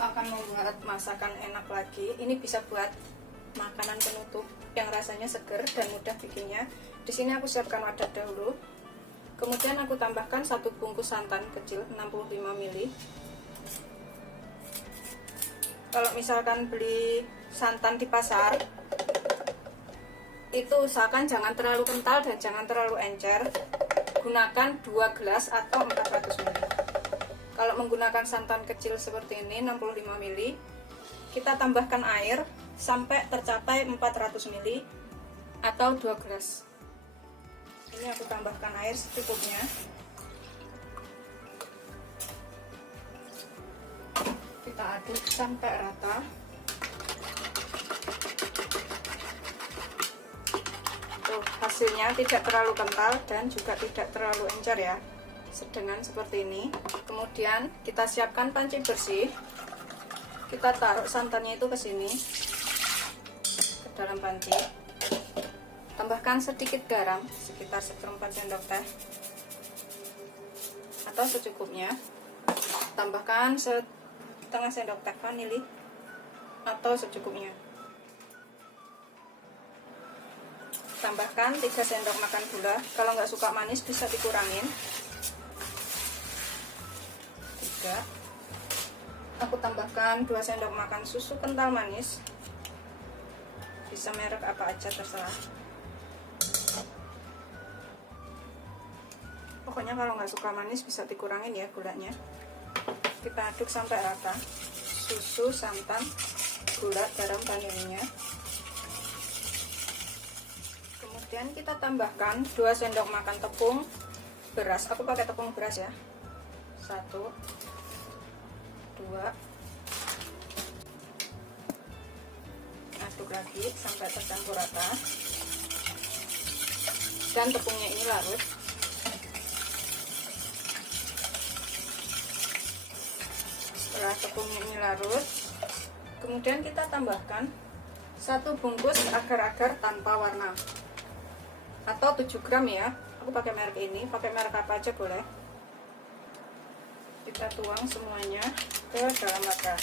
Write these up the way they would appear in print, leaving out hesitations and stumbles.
akan membuat masakan enak lagi. Ini bisa buat makanan penutup yang rasanya seger dan mudah bikinnya. Di sini aku siapkan wadah dahulu. Kemudian aku tambahkan 1 bungkus santan kecil 65 ml. Kalau misalkan beli santan di pasar, itu usahakan jangan terlalu kental dan jangan terlalu encer. Gunakan 2 gelas atau 400 ml. Kalau menggunakan santan kecil seperti ini 65 ml, kita tambahkan air sampai tercapai 400 ml atau 2 gelas. Ini aku tambahkan air secukupnya. Kita aduk sampai rata. Tuh, hasilnya tidak terlalu kental dan juga tidak terlalu encer ya, sedengan seperti ini. Kemudian kita siapkan panci bersih. Kita taruh santannya itu ke sini, ke dalam panci. Tambahkan sedikit garam, sekitar 1/4 sendok teh atau secukupnya. Tambahkan setengah sendok teh vanili atau secukupnya. Tambahkan 3 sendok makan gula. Kalau nggak suka manis bisa dikurangin. 3. Aku tambahkan 2 sendok makan susu kental manis. Bisa merek apa aja terserah. Pokoknya kalau nggak suka manis bisa dikurangin ya gulanya. Kita aduk sampai rata. Susu, santan, gula, garam, vanilinya. Kemudian kita tambahkan 2 sendok makan tepung beras. Aku pakai tepung beras ya. 1, 2. Aduk lagi sampai tercampur rata. Dan tepungnya ini larut. Setelah tepungnya ini larut, kemudian kita tambahkan 1 bungkus agar-agar tanpa warna atau 7 gram ya. Aku pakai merek ini, pakai merek apa aja boleh. Kita tuang semuanya ke dalam wadah.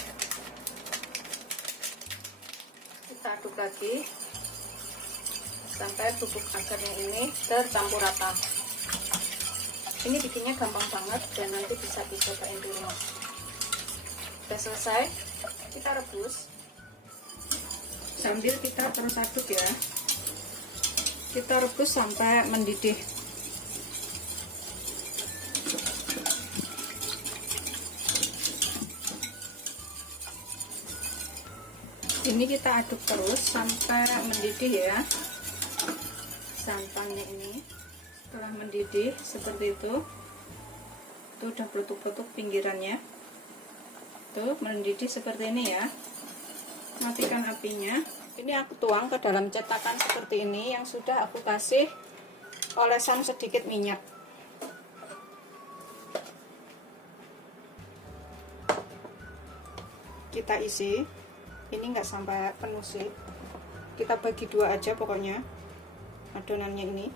Kita aduk lagi sampai bubuk agarnya ini tercampur rata. Ini bikinnya gampang banget dan nanti bisa dicobain di rumah. Sudah selesai, kita rebus sambil kita terus aduk ya. Kita rebus sampai mendidih. Ini kita aduk terus sampai mendidih ya. Santannya ini setelah mendidih seperti itu udah peletuk-peletuk pinggirannya. Tuh, mendidih seperti ini ya. Matikan apinya. Ini aku tuang ke dalam cetakan seperti ini yang sudah aku kasih olesan sedikit minyak. Kita isi. Ini enggak sampai penuh sih. Kita bagi 2 aja pokoknya adonannya ini.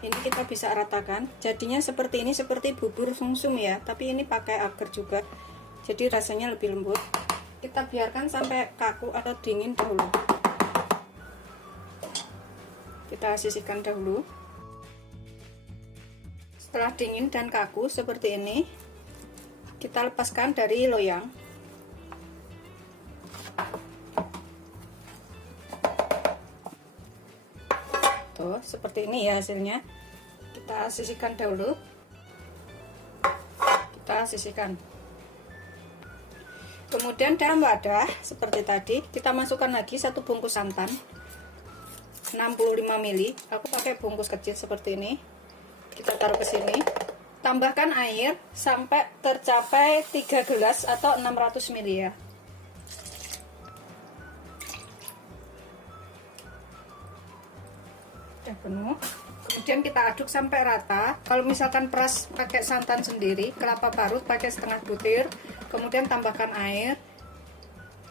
Ini kita bisa ratakan, jadinya seperti ini, seperti bubur sumsum ya, tapi ini pakai agar juga, jadi rasanya lebih lembut. Kita biarkan sampai kaku atau dingin dahulu. Kita sisihkan dahulu. Setelah dingin dan kaku seperti ini, kita lepaskan dari loyang. Tuh, seperti ini ya hasilnya. Kita sisihkan dahulu. Kita sisihkan. Kemudian dalam wadah seperti tadi, kita masukkan lagi 1 bungkus santan 65 ml. Aku pakai bungkus kecil seperti ini. Kita taruh ke sini. Tambahkan air sampai tercapai 3 gelas atau 600 ml ya. Udah penuh. Kemudian kita aduk sampai rata. Kalau misalkan peras pakai santan sendiri, kelapa parut pakai setengah butir, kemudian tambahkan air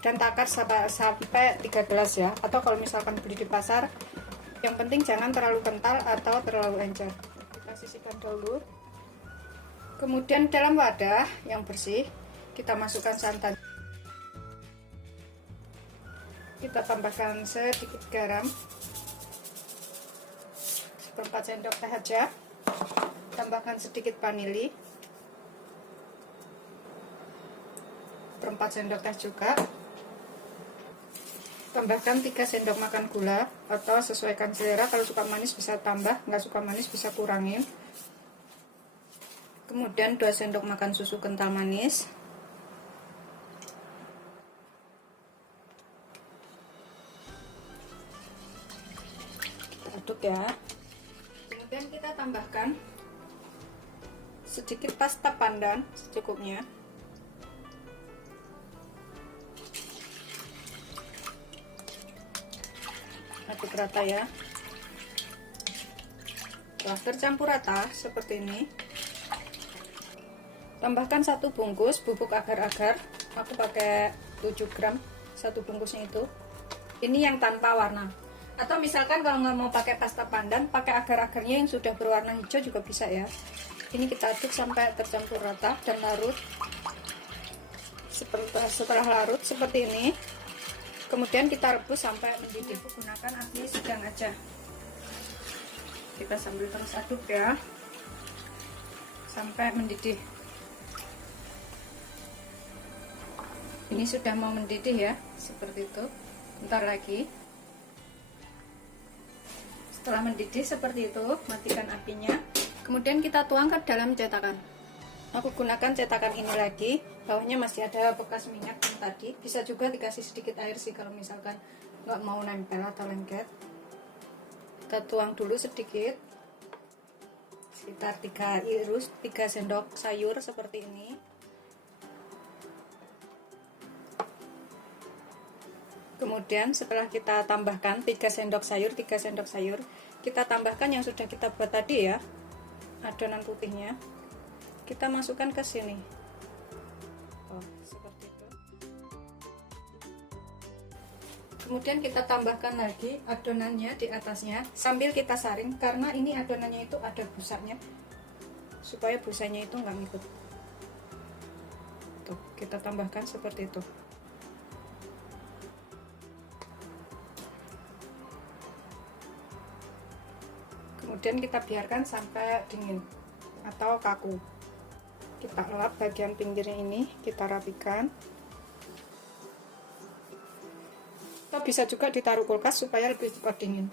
dan takar sampai 3 gelas ya. Atau kalau misalkan beli di pasar Yang penting jangan terlalu kental atau terlalu encer. Kita sisihkan dulu. Kemudian dalam wadah yang bersih kita masukkan santan. Kita tambahkan sedikit garam, 1/4 sendok teh aja. Tambahkan sedikit vanili, 1/4 sendok teh juga. Tambahkan 3 sendok makan gula atau sesuaikan selera. Kalau suka manis bisa tambah, nggak suka manis bisa kurangin. Kemudian 2 sendok makan susu kental manis. Kita aduk ya. Kemudian kita tambahkan sedikit pasta pandan secukupnya. Aduk rata ya. Setelah tercampur rata seperti ini, tambahkan 1 bungkus bubuk agar-agar. Aku pakai 7 gram 1 bungkusnya itu. Ini yang tanpa warna. Atau misalkan kalau nggak mau pakai pasta pandan, pakai agar-agarnya yang sudah berwarna hijau juga bisa ya. Ini kita aduk sampai tercampur rata dan larut. Setelah larut seperti ini, kemudian kita rebus sampai mendidih. Gunakan api sedang aja. Kita sambil terus aduk ya sampai mendidih. Ini sudah mau mendidih ya, seperti itu. Bentar lagi. Setelah mendidih seperti itu, matikan apinya. Kemudian kita tuang ke dalam cetakan. Aku gunakan cetakan ini lagi. Bawahnya masih ada bekas minyak yang tadi. Bisa juga dikasih sedikit air sih kalau misalkan nggak mau nempel atau lengket. Kita tuang dulu sedikit, sekitar 3 sendok sayur seperti ini. Kemudian setelah kita tambahkan 3 sendok sayur, kita tambahkan yang sudah kita buat tadi ya, adonan putihnya. Kita masukkan ke sini. Oh, seperti itu. Kemudian kita tambahkan lagi adonannya di atasnya sambil kita saring, karena ini adonannya itu ada busanya, supaya busanya itu nggak ngikut. Tuh, kita tambahkan seperti itu. Kemudian kita biarkan sampai dingin atau kaku. Kita lap bagian pinggirnya ini, kita rapikan. Atau bisa juga ditaruh kulkas supaya lebih cepat dingin.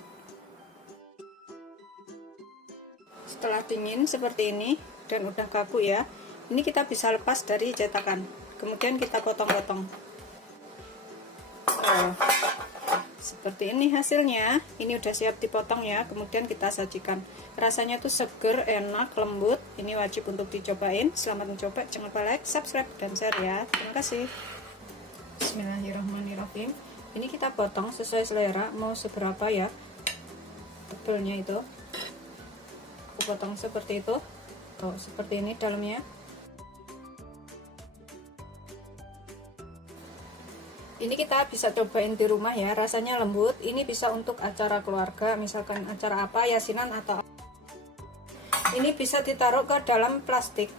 Setelah dingin seperti ini dan udah kaku ya, ini kita bisa lepas dari cetakan. Kemudian kita potong-potong. Seperti ini hasilnya. Ini udah siap dipotong ya. Kemudian kita sajikan. Rasanya tuh seger, enak, lembut. Ini wajib untuk dicobain. Selamat mencoba. Jangan lupa like, subscribe, dan share ya. Terima kasih. Bismillahirrahmanirrahim. Ini kita potong sesuai selera. Mau seberapa ya tebelnya itu. Aku potong seperti itu. Tuh, seperti ini dalamnya. Ini kita bisa cobain di rumah ya, rasanya lembut. Ini bisa untuk acara keluarga, misalkan acara apa, yasinan atau ini bisa ditaruh ke dalam plastik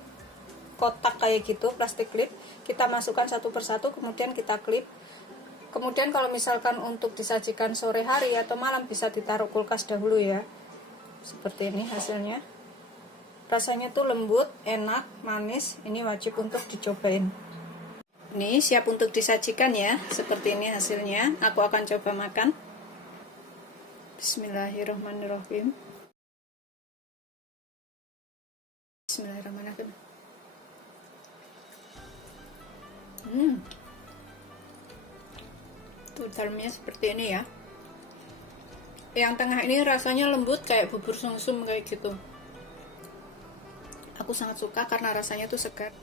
kotak kayak gitu, plastik klip. Kita masukkan satu persatu, kemudian kita klip. Kemudian kalau misalkan untuk disajikan sore hari atau malam bisa ditaruh kulkas dahulu ya. Seperti ini hasilnya. Rasanya tuh lembut, enak, manis. Ini wajib untuk dicobain. Ini siap untuk disajikan ya. Seperti ini hasilnya. Aku akan coba makan. Bismillahirrahmanirrahim. Bismillahirrahmanirrahim. Tuh dalamnya seperti ini ya. Yang tengah ini rasanya lembut kayak bubur sumsum kayak gitu. Aku sangat suka karena rasanya tuh segar.